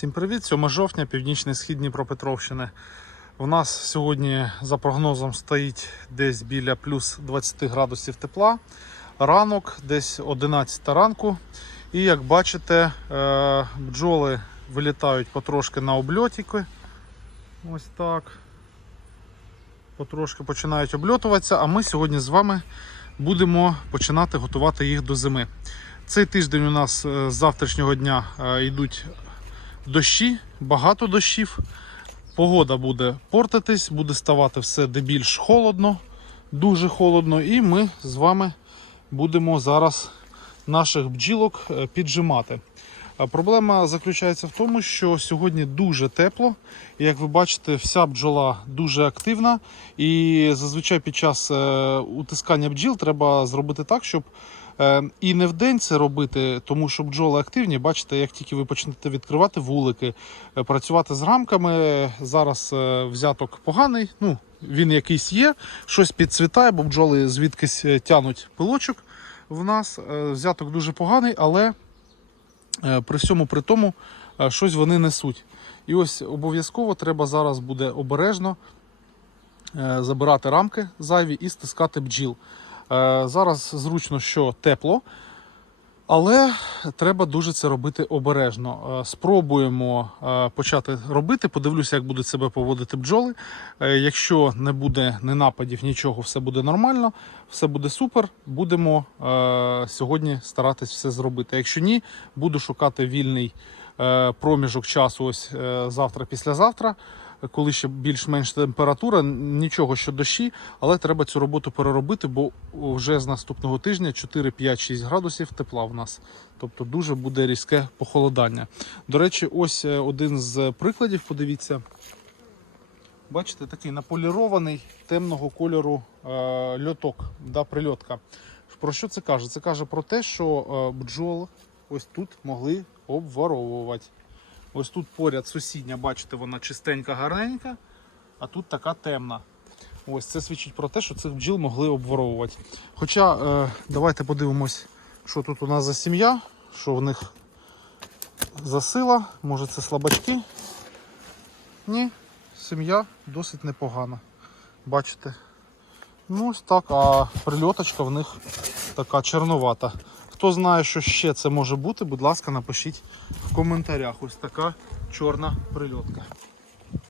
Всім привіт! 7 жовтня, північний схід Дніпропетровщини. У нас сьогодні за прогнозом стоїть десь біля плюс 20 градусів тепла. Ранок, десь 11 ранку. І як бачите, е, бджоли вилітають потрошки на обльотики. Ось так. Потрошки починають обльотуватися, а ми сьогодні з вами будемо починати готувати їх до зими. Цей тиждень у нас е, з завтрашнього дня е, йдуть дощі, багато дощів. Погода буде портитись, буде ставати все де більш холодно, дуже холодно, і ми з вами будемо зараз наших бджілок е, піджимати. Проблема заключається в тому, що сьогодні дуже тепло, як ви бачите, вся бджола дуже активна. І зазвичай під час е, утискання бджіл треба зробити так, щоб і не в день це робити, тому що бджоли активні. Бачите, як тільки ви почнете відкривати вулики, е, працювати з рамками. Зараз е, взяток поганий. Ну, він якийсь є, щось підцвітає, бо бджоли звідкись е, тянуть пилочок в нас. Взяток дуже поганий, але при всьому при тому щось вони несуть. І ось обов'язково треба зараз буде обережно забирати рамки зайві і стискати бджіл. Е, Зараз зручно, що тепло, але треба дуже це робити обережно. Е, Спробуємо е, почати робити. Подивлюся, як будуть себе поводити бджоли. Якщо не буде ні нападів, нічого, все буде нормально, все буде супер. Будемо сьогодні старатись все зробити. Якщо ні, буду шукати вільний проміжок часу. Ось завтра, післязавтра. Коли ще більш-менш температура, нічого що дощі, але треба цю роботу переробити, бо вже з наступного тижня 4, 5, 6 градусів тепла в нас. Тобто дуже буде різке похолодання. До речі, ось е, один з прикладів. Подивіться. Бачите, такий наполірований темного кольору е, льоток, да, прильотка. Про що це каже? Це каже про те, що е, бджол ось тут могли обворовувати. Ось тут поряд сусідня, бачите, вона чистенька, гарненька, а тут така темна. Ось це свідчить про те, що цих бджіл могли обворовувати. Хоча е, давайте подивимось, що тут у нас за сім'я, що в них за сила, може це слабачки. Ні, сім'я досить непогана. Бачите? Ну ось так, а прильоточка в них така черновата. Хто знає, що ще це може бути, будь ласка, напишіть в коментарях. Ось така чорна прильотка.